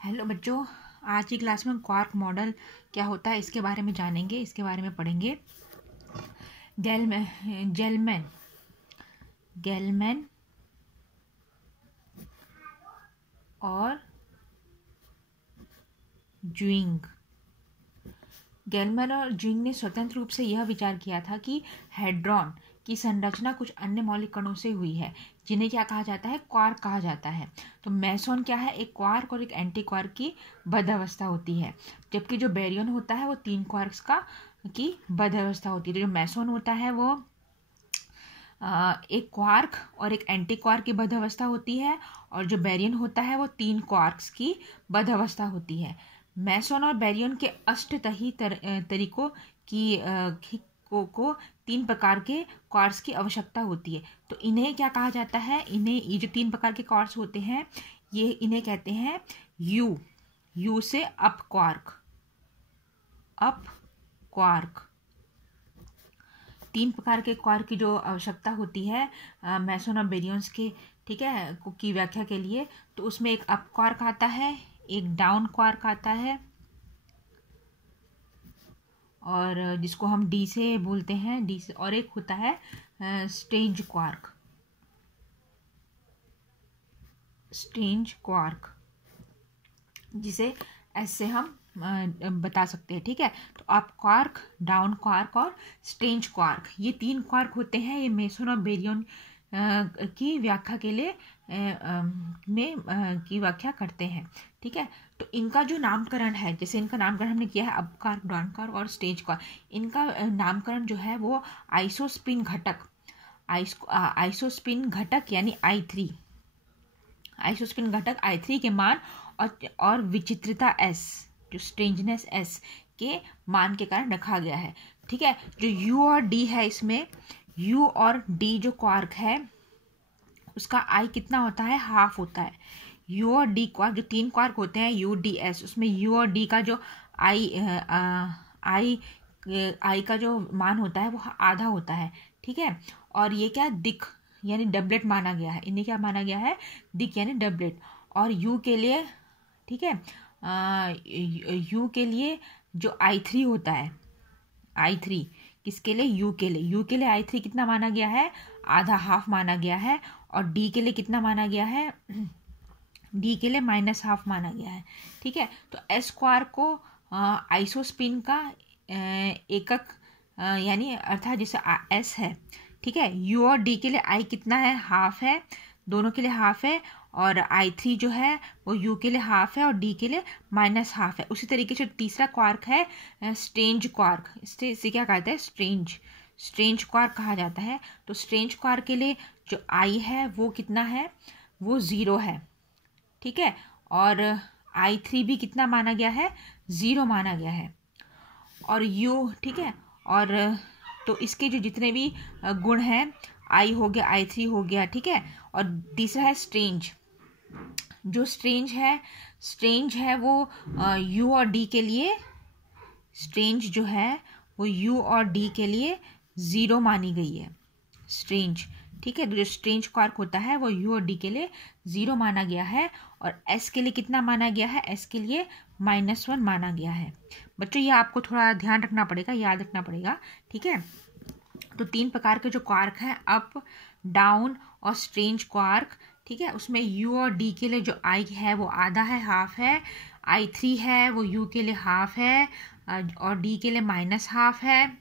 Hello बच्चों, आज की क्लास में क्वार्क मॉडल क्या होता है इसके बारे में जानेंगे, इसके बारे में पढ़ेंगे। गेलमैन और ज्विंग। गेलमैन और ज्विंग ने स्वतंत्र रूप से यह विचार किया था कि हेड्रॉन की संरचना कुछ अन्य मौलिक कणों से हुई है, जिन्हें क्या कहा जाता है, क्वार्क कहा जाता है। तो मेसोन क्या है, एक क्वार्क और एक एंटी क्वार्क की बद्ध अवस्था होती है, जबकि जो बेरियन होता है वो 3 क्वार्क्स की बद्ध अवस्था होती है। तो जो मेसोन होता है वो एक क्वार्क और एक एंटी क्वार्क की बद्ध अवस्था होती है, और जो बेरियन होता है वो 3 क्वार्क्स की बद्ध अवस्था होती है। मेसोन और बेरियन के अष्टतही तरीकों को 3 प्रकार के क्वार्क्स की आवश्यकता होती है। तो इन्हें क्या कहा जाता है, ये जो 3 प्रकार के क्वार्क्स होते हैं, इन्हें कहते हैं यू से अप क्वार्क। 3 प्रकार के क्वार्क की जो आवश्यकता होती है मेसोन और बेरियंस के, ठीक है, की व्याख्या के लिए, तो उसमें एक अप क्वार्क आता है, एक डाउन क्वार्क आता है, और जिसको हम डी से बोलते हैं, डी से, और एक होता है स्ट्रेंज क्वार्क, जिसे ऐसे से हम बता सकते हैं, ठीक है। तो अप क्वार्क, डाउन क्वार्क और स्ट्रेंज क्वार्क, ये 3 क्वार्क होते हैं। ये मेसोन और बेरियन की व्याख्या के लिए की व्याख्या करते हैं, ठीक है। तो इनका जो नामकरण है, जैसे इनका नामकरण हमने किया है अप क्वार्क, डाउन क्वार्क और स्ट्रेंज क्वार्क, इनका नामकरण जो है वो आइसोस्पिन घटक यानी आइसोस्पिन घटक I3 के मान और विचित्रता S, जो स्ट्रेंजनेस S के मान के कारण रखा गया है, ठीक है। जो U और D है, इसमें U और D जो क्वार्क है उसका I कितना होता है, हाफ होता है। U और D क्वार्क, जो 3 क्वार्क होते हैं U D S, उसमें U और D का जो I का जो मान होता है वो आधा होता है, ठीक है। और ये क्या, दिक यानी डबलेट माना गया है, इन्हें क्या माना गया है, दिक यानी डबलेट। और यू के लिए, ठीक है, यू के लिए जो I3 होता है, I3 किसके लिए, यू के लिए I3 कितना माना गया है, आधा, हाफ माना गया है। और डी के लिए कितना माना गया है, डी के लिए -हाफ माना गया है, ठीक है। तो एस क्वार्क को आइसोस्पिन का एकक यानी अर्थात जैसे एस है, ठीक है। यू और डी के लिए आई कितना है, हाफ है, दोनों के लिए हाफ है। और I3 जो है वो यू के लिए हाफ है और डी के लिए -हाफ है। उसी तरीके से तीसरा क्वार्क है स्ट्रेंज क्वार्क, इसे क्या कहते हैं, स्ट्रेंज क्वार्क कहा जाता है। तो स्ट्रेंज क्वार्क के लिए जो I है वो कितना है, वो 0 है, ठीक है। और I3 भी कितना माना गया है, 0 माना गया है। और U, ठीक है। और तो इसके जो जितने भी गुण हैं, I हो गया, I3 हो गया, ठीक है। और तीसरा है स्ट्रेंज। जो स्ट्रेंज है वो U और D के लिए, स्ट्रेंज जो है वो U और D के लिए 0 मानी गई है, स्ट्रेंज, ठीक है। तो जो स्ट्रेंज क्वार्क होता है वो U और D के लिए 0 माना गया है। और S के लिए कितना माना गया है, S के लिए -1 माना गया है। बच्चों ये आपको थोड़ा ध्यान रखना पड़ेगा, याद रखना पड़ेगा, ठीक है। तो 3 प्रकार के जो क्वार्क हैं, अप, डाउन और स्ट्रेंज क्वार्क, ठीक है। उसमें U और D के लिए जो I है वो आधा है, हाफ है। I3 है वो U के लिए हाफ है और D के लिए -हाफ है।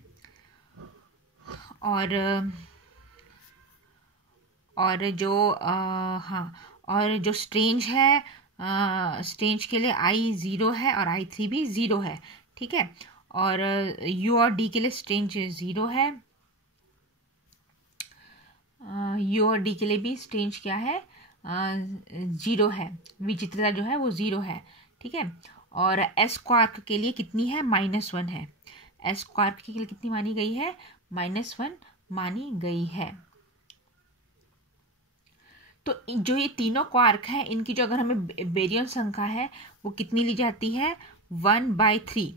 और जो स्ट्रेंज है, स्ट्रेंज के लिए I 0 है और I3 भी 0 है, ठीक है। और U और D के लिए स्ट्रेंज 0 है, U और D के लिए भी स्ट्रेंज क्या है, 0 है, विचित्रता जो है वो 0 है, ठीक है। और S क्वार्क के लिए कितनी है, -1 है। S क्वार्क के लिए कितनी मानी गई है, -1 मानी गई है। तो जो ये तीनों क्वार्क हैं, इनकी जो अगर हमें बेरियन संख्या है वो कितनी ली जाती है, 1/3।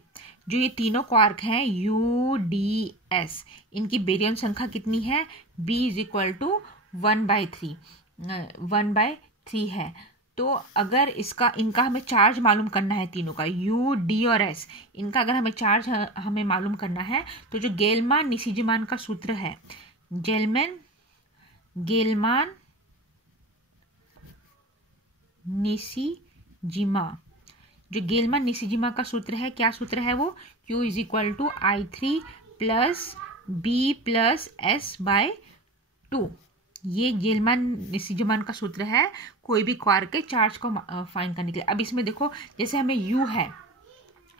जो ये तीनों क्वार्क हैं UDS, इनकी बेरियन संख्या कितनी है, B = 1/3 है। तो अगर इनका हमें चार्ज मालूम करना है, तीनों का U, D और S, इनका अगर हमें चार्ज हमें मालूम करना है, तो जो गेलमान निशिजिमान का सूत्र है, गेलमान निशिजिमा, जो गेलमान निशिजिमा का सूत्र है, क्या सूत्र है वो? Q is equal to I3 plus B plus S/2। ये गेलमान निशिजिमान का सूत्र है कोई भी क्वार्क के चार्ज को फाइंड करने के लिए। अब इसमें देखो, जैसे हमें U है,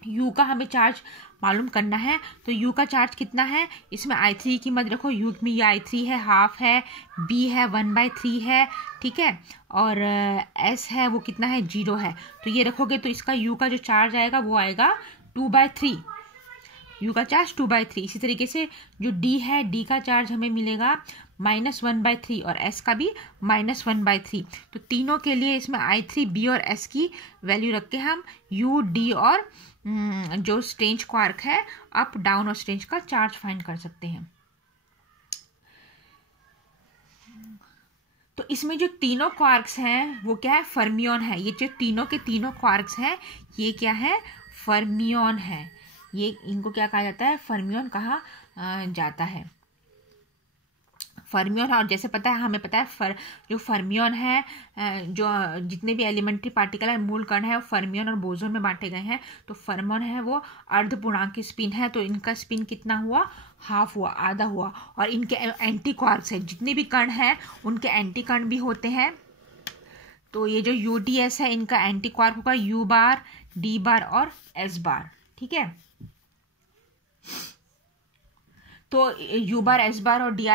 U का हमें चार्ज मालूम करना है, तो U का चार्ज कितना है? इसमें I3 की मत रखो, U में ये I3 है, हाफ है, B है 1/3 है, ठीक है, और S है वो कितना है? 0 है। तो ये रखोगे तो इसका U का जो चार्ज आएगा वो आएगा 2/3, U का चार्ज 2/3। इसी तरीके से जो D है, D का चार्ज हमें मिलेगा -1/3 और S का भी -1/3। तो तीनों के लिए इसमें I3, B और S की वैल्यू रख के हम U, D और जो स्ट्रेंज क्वार्क है, अप डाउन और स्ट्रेंज का चार्ज फाइंड कर सकते हैं। तो इसमें जो तीनों क्वार्क्स हैं वो क्या है? फर्मियन है। ये जो तीनों के तीनों क्वार्क्स हैं ये क्या है? फर्मियन है। ये इनको क्या कहा जाता है? फर्मियन कहा जाता है। फर्मियन है, और जैसे पता है, हमें पता है जो फर्मियन है, जो जितने भी एलिमेंट्री पार्टिकल है, मूल कण है, वो फर्मियन और बोसोन में बांटे गए हैं। तो फर्मियन है वो अर्धपूर्णांक स्पिन है, तो इनका स्पिन कितना हुआ? हाफ हुआ, आधा हुआ। और इनके एंटी क्वार्क्स है, जितने भी कण हैं उनके एंटी कण भी होते हैं। तो ये जो UDS है, इनका एंटी क्वार्क होगा U बार, D बार और S बार, ठीक है। तो U बार, S बार और D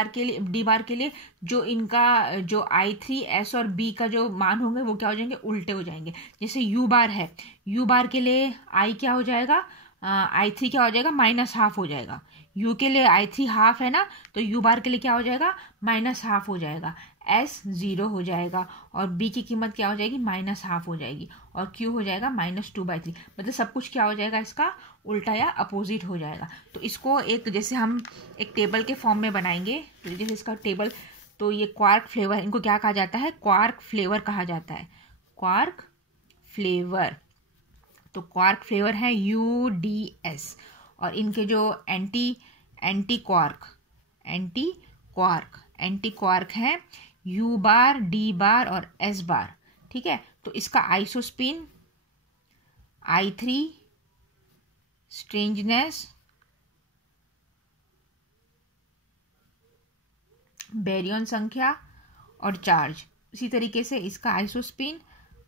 बार के लिए जो इनका जो I3, S और B का जो मान होंगे वो क्या हो जाएंगे? उल्टे हो जाएंगे। जैसे U बार है, U बार के लिए I क्या हो जाएगा? I3 क्या हो जाएगा? -½ हो जाएगा। U के लिए I3 हाफ है ना, तो U बार के लिए क्या हो जाएगा? -½ हो जाएगा। S 0 हो जाएगा और B की कीमत क्या हो जाएगी? -½ हो जाएगी और Q हो जाएगा -2/3। मतलब सब कुछ क्या हो जाएगा? इसका उल्टा या अपोजिट हो जाएगा। तो इसको एक, जैसे हम एक टेबल के फॉर्म में बनाएंगे, तो जैसे इसका टेबल, तो ये क्वार्क फ्लेवर, इनको क्या कहा जाता है? क्वार्क फ्लेवर कहा जाता है। क्वार्क फ्लेवर, तो क्वार्क फ्लेवर है UDS, और इनके जो एंटी क्वार्क हैं U बार, D बार और S बार, ठीक है। तो इसका आइसोस्पिन I3, स्ट्रेंजनेस, बेरियन संख्या और चार्ज। इसी तरीके से इसका आइसोस्पिन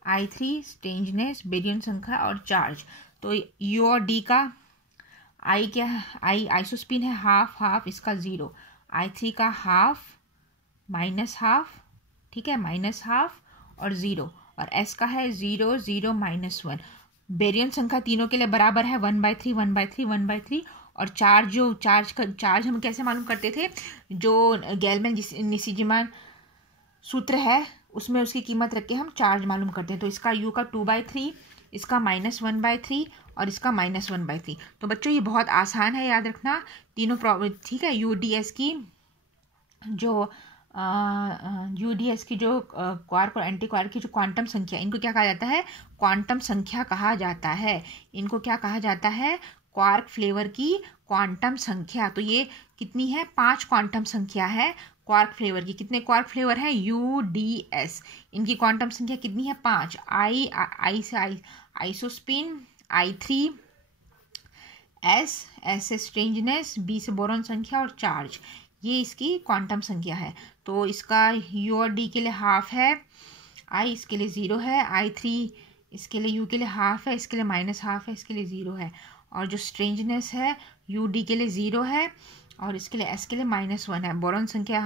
I3, स्ट्रेंजनेस, बेरियन संख्या और चार्ज। तो U और D का I क्या है? आइसोस्पिन है हाफ, इसका 0। I3 का हाफ, -½ ठीक है, -½ और 0, और S का है 0, 0, -1। बेरियन संख्या तीनों के लिए बराबर है 1/3, 1/3, 1/3। और चार्ज हम कैसे मालूम करते थे? जो गेलमान निशिजिमान सूत्र है उसमें उसकी कीमत रख के हम चार्ज मालूम करते हैं। तो इसका U का 2/3, इसका -1/3 और इसका -1/3। तो बच्चों ये बहुत आसान है याद रखना तीनों प्रॉब्लम, ठीक है। UDS की जो क्वार्क और एंटी क्वार्क की जो क्वांटम संख्या, इनको क्या कहा जाता है? क्वांटम संख्या कहा जाता है। इनको क्या कहा जाता है? क्वार्क फ्लेवर की क्वांटम संख्या। तो ये कितनी है? 5 क्वांटम संख्या है क्वार्क फ्लेवर की। कितने क्वार्क फ्लेवर है? UDS। इनकी क्वांटम संख्या कितनी है? 5। I से आइसोस्पिन, I3, S से स्ट्रेंजनेस, B से बोरॉन संख्या और चार्ज, ये इसकी क्वांटम संख्या है। तो इसका U और D के लिए हाफ है, I इसके लिए 0 है, I3 इसके लिए U के लिए हाफ है, इसके लिए -½ है, इसके लिए 0 है। और जो स्ट्रेंजनेस है UD के लिए 0 है और इसके लिए S के लिए -1 है। बोरॉन संख्या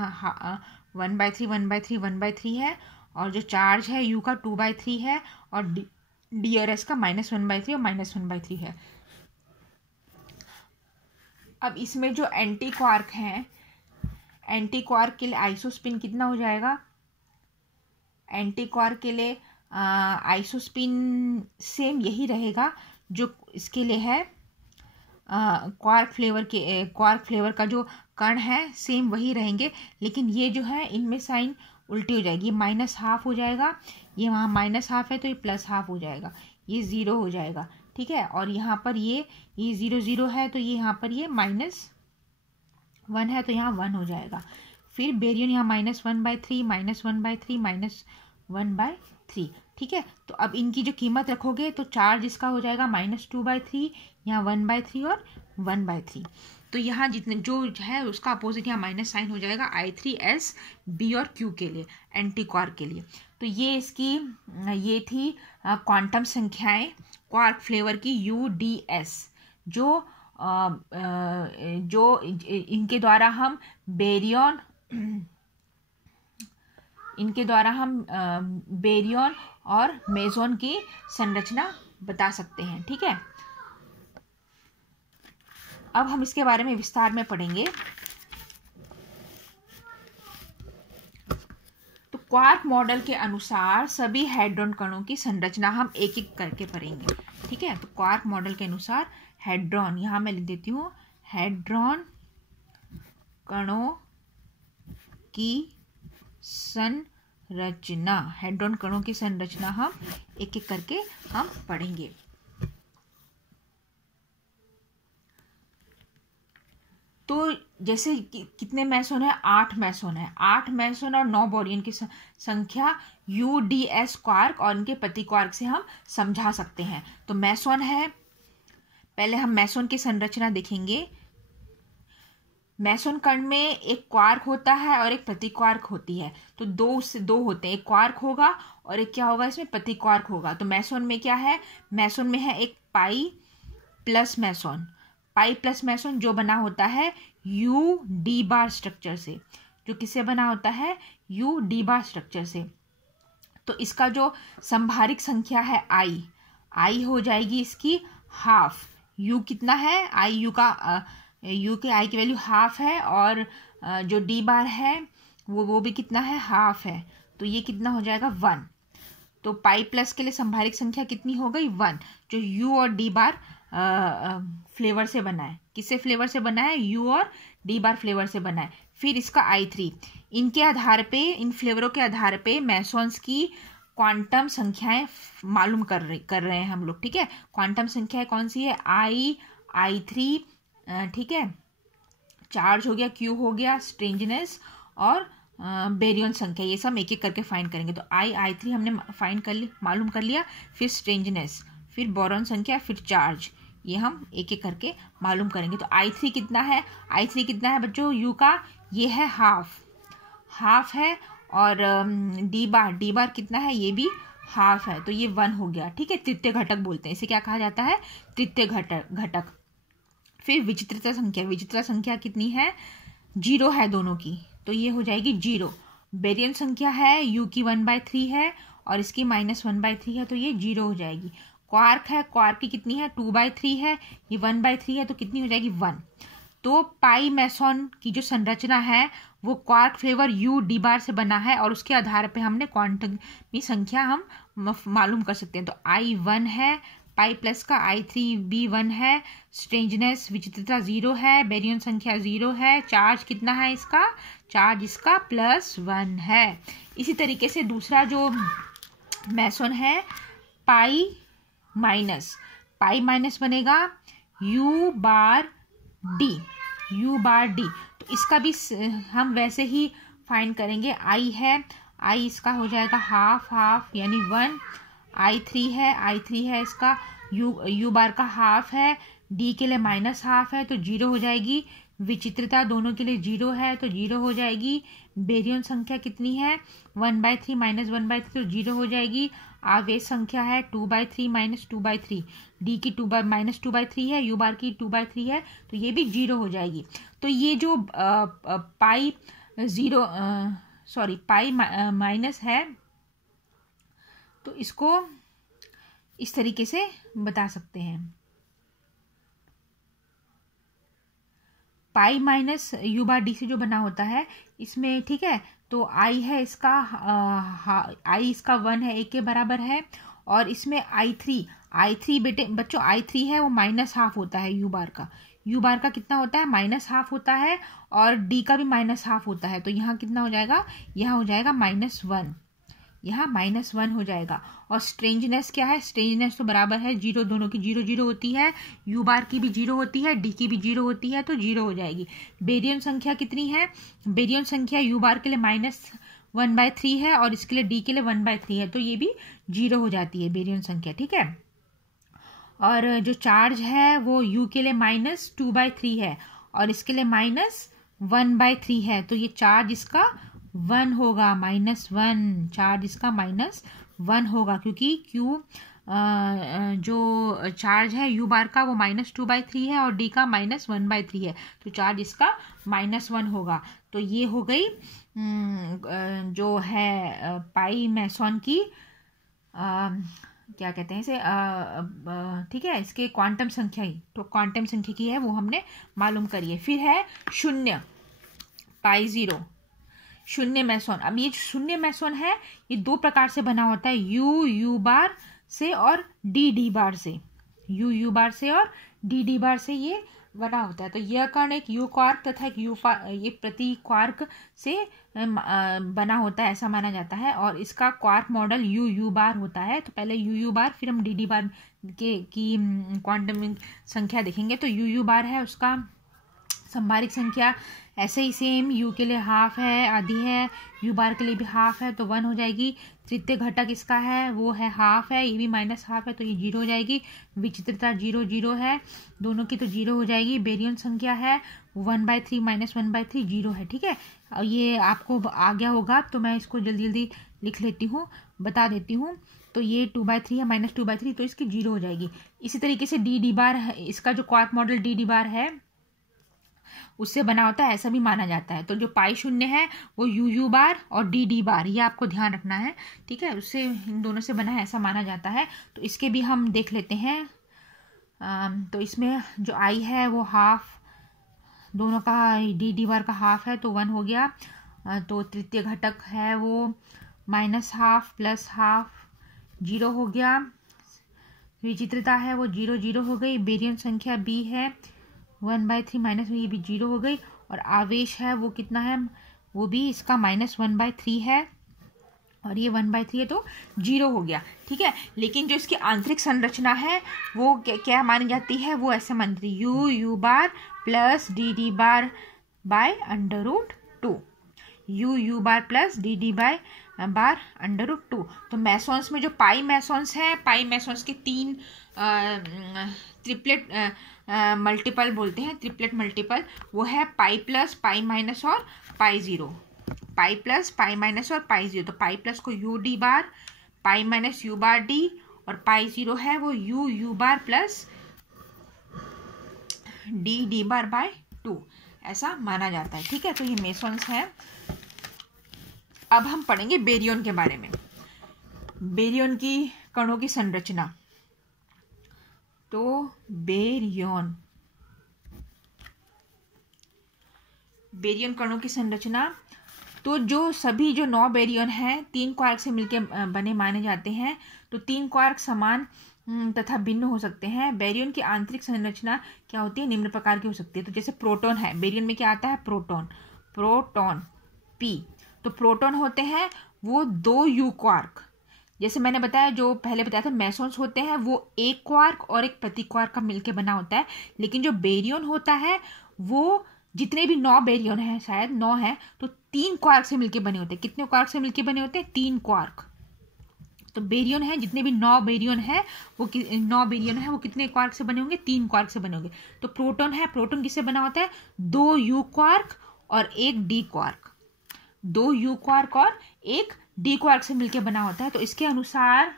1/3, 1/3, 1/3 है। और जो चार्ज है U का 2/3 है और D और S का -1/3 और -1/3 है। अब इसमें जो एंटी क्वार्क हैं, एंटी क्वार्क के लिए आइसोस्पिन कितना हो जाएगा? एंटी क्वार्क के लिए आइसोस्पिन सेम यही रहेगा जो इसके लिए है। क्वार्क फ्लेवर का जो कण है सेम वही रहेंगे, लेकिन ये जो है इनमें साइन उल्टी हो जाएगी, ये माइनस हाफ हो जाएगा, ये वहाँ माइनस हाफ है तो ये प्लस हाफ हो जाएगा, ये ज़ीरो हो जाएगा, ठीक है। और यहाँ पर ये ज़ीरो ज़ीरो है तो ये यहाँ पर ये -1 है तो यहाँ 1 हो जाएगा। फिर बेरियन यहाँ -1/3 -1/3 -1/3, ठीक है। तो अब इनकी जो कीमत रखोगे तो चार्ज इसका हो जाएगा -2/3, यहाँ 1/3 और 1/3। तो यहाँ जितने जो है उसका अपोजिट यहाँ माइनस साइन हो जाएगा I3S B और Q के लिए, एंटी क्वार्क के लिए। तो ये इसकी ये थी क्वांटम संख्याएं क्वार्क फ्लेवर की UDS, जो इनके द्वारा हम बेरियन और मेसोन की संरचना बता सकते हैं, ठीक है। अब हम इसके बारे में विस्तार में पढ़ेंगे। तो क्वार्क मॉडल के अनुसार सभी हेड्रॉन कणों की संरचना हम एक एक करके पढ़ेंगे, ठीक है। तो क्वार्क मॉडल के अनुसार हेड्रॉन, यहाँ मैं लिख देती हूँ, हेड्रॉन कणों की संरचना, हेड्रॉन कणों की संरचना हम एक एक करके हम पढ़ेंगे। तो जैसे कितने मेसोन है, 8 मेसोन है, 8 मेसोन और 9 बोरियन की संख्या UDS क्वार्क और इनके प्रति क्वार्क से हम समझा सकते हैं। तो मेसोन है, पहले हम मेसोन की संरचना देखेंगे। मेसोन कण में एक क्वार्क होता है और एक प्रति क्वार्क होती है। तो दो होते हैं, एक क्वार्क होगा और एक क्या होगा, इसमें प्रति क्वार्क होगा। तो मेसोन में क्या है, मेसोन में है एक pi plus meson. Pi plus meson जो बना होता है UD बार स्ट्रक्चर से, जो किससे बना होता है, UD बार स्ट्रक्चर से। तो इसका जो संभारिक संख्या है I हो जाएगी इसकी हाफ। U कितना है, U के I की वैल्यू हाफ है और जो D बार है वो भी कितना है, हाफ है। तो ये कितना हो जाएगा, 1। तो पाई प्लस के लिए संभारिक संख्या कितनी हो गई, 1, जो U और D बार फ्लेवर से बना है। किससे फ्लेवर से बना है, U और D बार फ्लेवर से बना है। फिर इसका I3, इनके आधार पे, इन फ्लेवरों के आधार पे मेसोन्स की क्वांटम संख्याएं मालूम कर रहे हैं हम लोग, ठीक है। क्वांटम संख्याएं कौन सी है, I3, ठीक है, चार्ज हो गया, Q हो गया, स्ट्रेंजनेस और बेरियन संख्या, ये सब एक एक करके फाइंड करेंगे। तो I3 हमने मालूम कर लिया, फिर स्ट्रेंजनेस, फिर बोरॉन संख्या, फिर चार्ज, ये हम एक एक करके मालूम करेंगे। तो I3 कितना है, बच्चों, U का ये है हाफ है और D बार कितना है, ये भी हाफ है, तो ये 1 हो गया, ठीक है। तृतीय घटक बोलते हैं इसे, क्या कहा जाता है, तृतीय घटक। फिर विचित्रता संख्या कितनी है, 0 है दोनों की, तो ये हो जाएगी 0। बेरियन संख्या है, U की 1/3 है और इसकी -1/3 है, तो ये 0 हो जाएगी। क्वार्क है, क्वार्क की कितनी है, 2/3 है, ये 1/3 है, तो कितनी हो जाएगी, 1। तो पाई मेसोन की जो संरचना है वो क्वार्क फ्लेवर UD बार से बना है और उसके आधार पे हमने क्वांटम की संख्या हम मालूम कर सकते हैं। तो I1 है, पाई प्लस का I3B 1 है, स्ट्रेंजनेस विचित्रता 0 है, बेरियन संख्या 0 है, चार्ज कितना है इसका, चार्ज इसका +1 है। इसी तरीके से दूसरा जो मेसोन है, पाई माइनस बनेगा U बार D। तो इसका भी हम वैसे ही फाइंड करेंगे। I है, I इसका हो जाएगा हाफ यानी 1। I3 है इसका U बार का हाफ है, D के लिए -हाफ है तो 0 हो जाएगी। विचित्रता दोनों के लिए 0 है तो 0 हो जाएगी। बेरियन संख्या कितनी है, 1/3 -1/3 तो 0 हो जाएगी। आवेश संख्या है 2/3 -2/3, D की -2/3 है, U बार की 2/3 है, तो ये भी 0 हो जाएगी। तो ये जो पाई माइनस है, तो इसको इस तरीके से बता सकते हैं। पाई माइनस U बार D से जो बना होता है इसमें, ठीक है। तो I है इसका I इसका 1 है, 1 के बराबर है और इसमें I3 बेटे बच्चों I3 है वो -½ होता है U बार का। U बार का कितना होता है? -½ होता है और D का भी -½ होता है। तो यहाँ कितना हो जाएगा? यहाँ हो जाएगा -1, यहाँ -1 हो जाएगा। और स्ट्रेंजनेस क्या है? स्ट्रेंजनेस तो बराबर है 0, दोनों की 0 0 होती है। U बार की भी 0 होती है, D की भी 0 होती है, तो 0 हो जाएगी। बेरियन संख्या कितनी है? बेरियन संख्या U बार के लिए -1/3 है और इसके लिए D के लिए 1/3 है, तो ये भी 0 हो जाती है बेरियन संख्या, ठीक है। और जो चार्ज है वो U के लिए -2/3 है और इसके लिए -1/3 है, तो ये चार्ज इसका 1 होगा, -1। चार्ज इसका -1 होगा क्योंकि Q जो चार्ज है U बार का वो -2/3 है और D का -1/3 है, तो चार्ज इसका -1 होगा। तो ये हो गई जो है पाई मैसन की क्या कहते हैं इसे, ठीक है, इसके क्वांटम संख्या ही, तो क्वांटम संख्या की है वो हमने मालूम करी है। फिर है शून्य, पाई 0 शून्य मैसन। अब ये शून्य मैसन है ये 2 प्रकार से बना होता है, U बार से और D बार से। U बार से और D बार से ये बना होता है। तो यह कण एक U क्वार्क तथा एक ये प्रति क्वार्क से बना होता है, ऐसा माना जाता है। और इसका क्वार्क मॉडल U बार होता है। तो पहले U बार फिर हम D बार की क्वांटम संख्या देखेंगे। तो U बार है उसका संभारिक संख्या ऐसे ही सेम, U के लिए ½ है, आधी है, U बार के लिए भी ½ है, तो 1 हो जाएगी। तृतीय घटक इसका है वो है ½ है, ये भी -½ है, तो ये 0 हो जाएगी। विचित्रता 0 0 है, दोनों की तो 0 हो जाएगी। बेरियन संख्या है 1/3 -1/3 0 है, ठीक है। और ये आपको आ गया होगा तो मैं इसको जल्दी जल्दी लिख लेती हूँ, बता देती हूँ। तो ये 2/3 है, -2/3, तो इसकी 0 हो जाएगी। इसी तरीके से D बार है, इसका जो क्वार्क मॉडल D बार है उससे बना होता है, ऐसा भी माना जाता है। तो जो पाई शून्य है वो U बार और D बार, ये आपको ध्यान रखना है, ठीक है, उससे इन दोनों से बना है ऐसा माना जाता है। तो इसके भी हम देख लेते हैं। तो इसमें जो I है वो ½ दोनों का, D बार का ½ है, तो 1 हो गया। तो तृतीय घटक है वो -½ +½ 0 हो गया। विचित्रता है वो 0 0 हो गई। बेरियन संख्या B है 1/3 ये भी 0 हो गई। और आवेश है वो कितना है, वो भी इसका -1/3 है और ये 1/3 है, तो 0 हो गया, ठीक है। लेकिन जो इसकी आंतरिक संरचना है वो क्या मानी जाती है, वो ऐसे मानी जाती है U बार प्लस D बार बाय √2, U बार प्लस D बार √2। तो मैसॉन्स में जो पाई मैसॉन्स हैं, पाई मैसॉन्स के 3 ट्रिपलेट मल्टीपल बोलते हैं, ट्रिपलेट मल्टीपल, वो है पाई प्लस, पाई माइनस और पाई 0। पाई प्लस, पाई माइनस और पाई 0। तो पाई प्लस को UD बार, पाई माइनस U बार D, और पाई 0 है वो U बार प्लस D बार बाय 2, ऐसा माना जाता है, ठीक है। तो ये मेसॉन्स है। अब हम पढ़ेंगे बेरियन के बारे में, बेरियन की कणों की संरचना। तो बेरियन कणों की संरचना, तो जो सभी जो 9 बेरियन हैं 3 क्वार्क से मिलकर बने माने जाते हैं। तो 3 क्वार्क समान तथा भिन्न हो सकते हैं। बेरियन की आंतरिक संरचना क्या होती है, निम्न प्रकार की हो सकती है। तो जैसे प्रोटॉन है, बेरियन में क्या आता है, प्रोटॉन P। तो प्रोटॉन होते हैं वो 2 U क्वार्क, जैसे मैंने बताया, जो पहले बताया था मैसॉन्स होते हैं वो 1 क्वार्क और एक प्रति क्वार्क का मिलके बना होता है। लेकिन जो बेरियन होता है वो जितने भी 9 बेरियन हैं, शायद 9 है, तो 3 क्वार्क से मिलके बने होते हैं। कितने क्वार्क से मिलके बने होते हैं, 3 क्वार्क। तो बेरियन है, जितने भी 9 बेरियन है वो 9 बेरियन है वो कितने क्वार्क से बने होंगे, 3 क्वार्क से बने होंगे। तो प्रोटॉन है, प्रोटॉन किससे बना होता है, 2 U क्वार्क और 1 D क्वार्क, 2 U क्वार्क और 1 D क्वार्क से मिलकर बना होता है। तो इसके अनुसार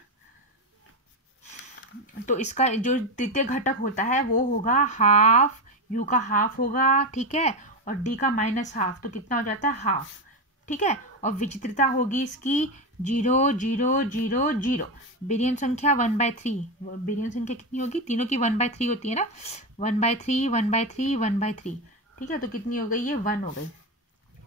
तो इसका जो तृतीय घटक होता है वो होगा ½ U का ½ होगा, ठीक है, और D का -½ तो कितना हो जाता है, ½ ठीक है। और विचित्रता होगी इसकी 0 0 0 0। बेरियन संख्या 1/3, बेरियन संख्या कितनी होगी, तीनों की 1/3 होती है ना, 1/3 1/3 1/3, ठीक है। तो कितनी हो गई, ये 1 हो गई।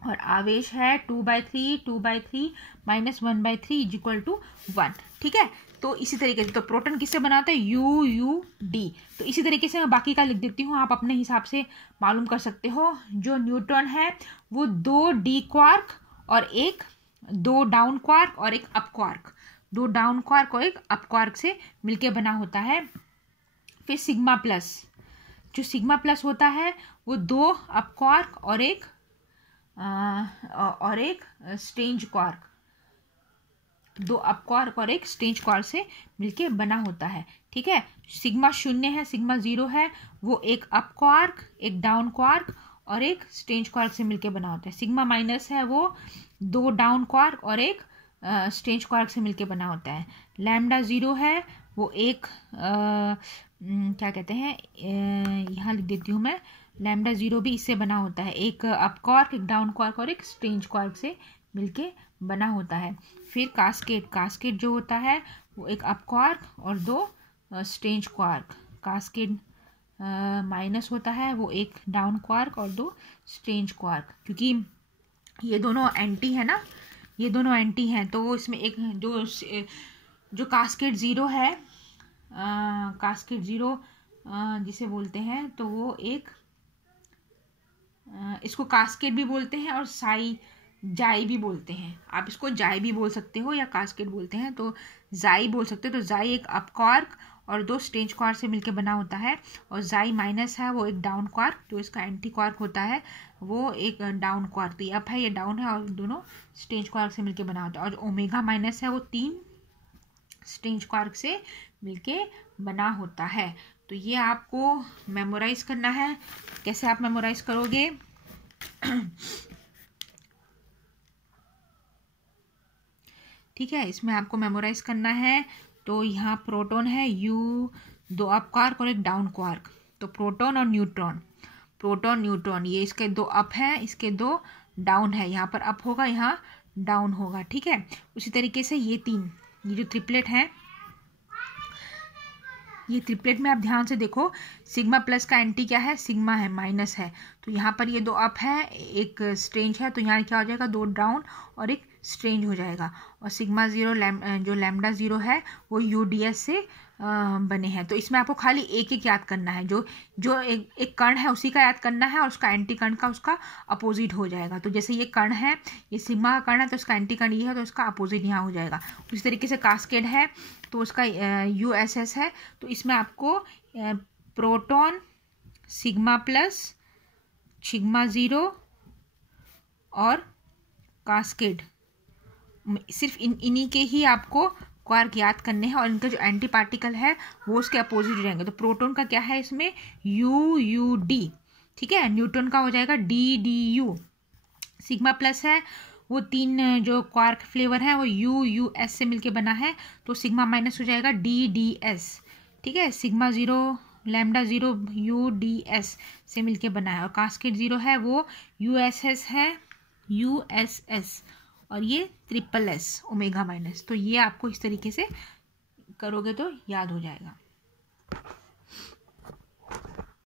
और आवेश है 2/3 2/3 -1/3 = 1, ठीक है। तो इसी तरीके से तो प्रोटॉन किससे बना होता है, यू यू डी। तो इसी तरीके से मैं बाकी का लिख देती हूँ, आप अपने हिसाब से मालूम कर सकते हो। जो न्यूट्रॉन है वो 2 डी क्वार्क और 2 डाउन क्वार्क और 1 अप क्वार्क, 2 डाउन क्वार्क और 1 अप क्वार्क से मिलके बना होता है। फिर सिग्मा प्लस, जो सिग्मा प्लस होता है वो 2 अप क्वार्क और एक स्ट्रेंज क्वार्क, 2 अप क्वार्क और 1 स्ट्रेंज क्वार्क से मिलके बना होता है। ठीक है, सिग्मा 0 है, सिग्मा 0 है, वो 1 अप क्वार्क, 1 डाउन क्वार्क और 1 स्ट्रेंज क्वार्क से मिलके बना होता है। सिग्मा माइनस है, वो 2 डाउन क्वार्क और 1 स्ट्रेंज क्वार्क से मिलके बना होता है। लैम्डा 0 है, वो एक क्या कहते हैं, यहाँ लिख देती हूँ मैं, लैम्डा 0 भी इससे बना होता है, 1 अप क्वार्क, 1 डाउन क्वार्क और 1 स्ट्रेंज क्वार्क से मिलके बना होता है। फिर कास्केड, कास्केड जो होता है वो 1 अप क्वार्क और 2 स्ट्रेंज क्वार्क। कास्केड माइनस होता है, वो 1 डाउन क्वार्क और 2 स्ट्रेंज क्वार्क। क्योंकि ये दोनों एंटी है ना, ये दोनों एंटी हैं, तो इसमें एक जो कास्केड 0 है, कास्केड 0 जिसे बोलते हैं, तो वो एक इसको कास्केड भी बोलते हैं और जाई भी बोलते हैं। आप इसको जाई भी बोल सकते हो या कास्केड बोलते हैं, तो जाई बोल सकते हो। तो जाई 1 अप क्वार्क और 2 स्ट्रेंज क्वार्क से मिलकर बना होता है। और जाई माइनस है, वो 1 डाउन क्वार्क, जो इसका एंटी क्वार्क होता है वो 1 डाउन क्वार्क। तो ये अप है, ये डाउन है, और दोनों स्ट्रेंज क्वार्क से मिलकर बना होता है। और ओमेगा माइनस है, वो 3 स्ट्रेंज क्वार्क से मिलके बना होता है। तो ये आपको मेमोराइज करना है। कैसे आप मेमोराइज करोगे? ठीक है, इसमें आपको मेमोराइज करना है। तो यहाँ प्रोटॉन है, U 2 अप क्वार्क और 1 डाउन क्वार्क। तो प्रोटॉन और न्यूट्रॉन, प्रोटॉन न्यूट्रॉन, ये इसके 2 अप है, इसके 2 डाउन है। यहाँ पर अप होगा, यहाँ डाउन होगा। ठीक है, उसी तरीके से ये जो ट्रिपलेट है, ये ट्रिपलेट में आप ध्यान से देखो, सिग्मा प्लस का एंटी क्या है, सिग्मा है, माइनस है। तो यहाँ पर ये 2 अप है, 1 स्ट्रेंज है, तो यहाँ क्या हो जाएगा, 2 डाउन और 1 स्ट्रेंज हो जाएगा। और सिग्मा 0 जो लैम्डा 0 है वो UDS से बने हैं। तो इसमें आपको खाली एक याद करना है, जो एक कण है उसी का याद करना है, और उसका एंटी कण का उसका अपोजिट हो जाएगा। तो जैसे ये कण है, ये सिग्मा का कण है, तो उसका एंटी कण ये है, तो उसका अपोजिट यहाँ हो जाएगा। उसी तरीके से कास्केड है, तो उसका USS है। तो इसमें आपको प्रोटॉन, सिग्मा प्लस, सिग्मा 0 और कास्केड, सिर्फ इन्हीं के ही आपको क्वार्क याद करने हैं, और इनका जो एंटी पार्टिकल है वो उसके अपोजिट रहेंगे। तो प्रोटॉन का क्या है इसमें, UUD। ठीक है, न्यूट्रॉन का हो जाएगा DDU। सिग्मा प्लस है, वो 3 जो क्वार्क फ्लेवर है वो UUS से मिलके बना है, तो सिग्मा माइनस हो जाएगा DDS। ठीक है, सिग्मा 0 लैम्डा 0 UDS से मिलके बना है। और कास्केड 0 है, वो USS है, USS, और ये SSS ओमेगा माइनस। तो ये आपको इस तरीके से करोगे तो याद हो जाएगा।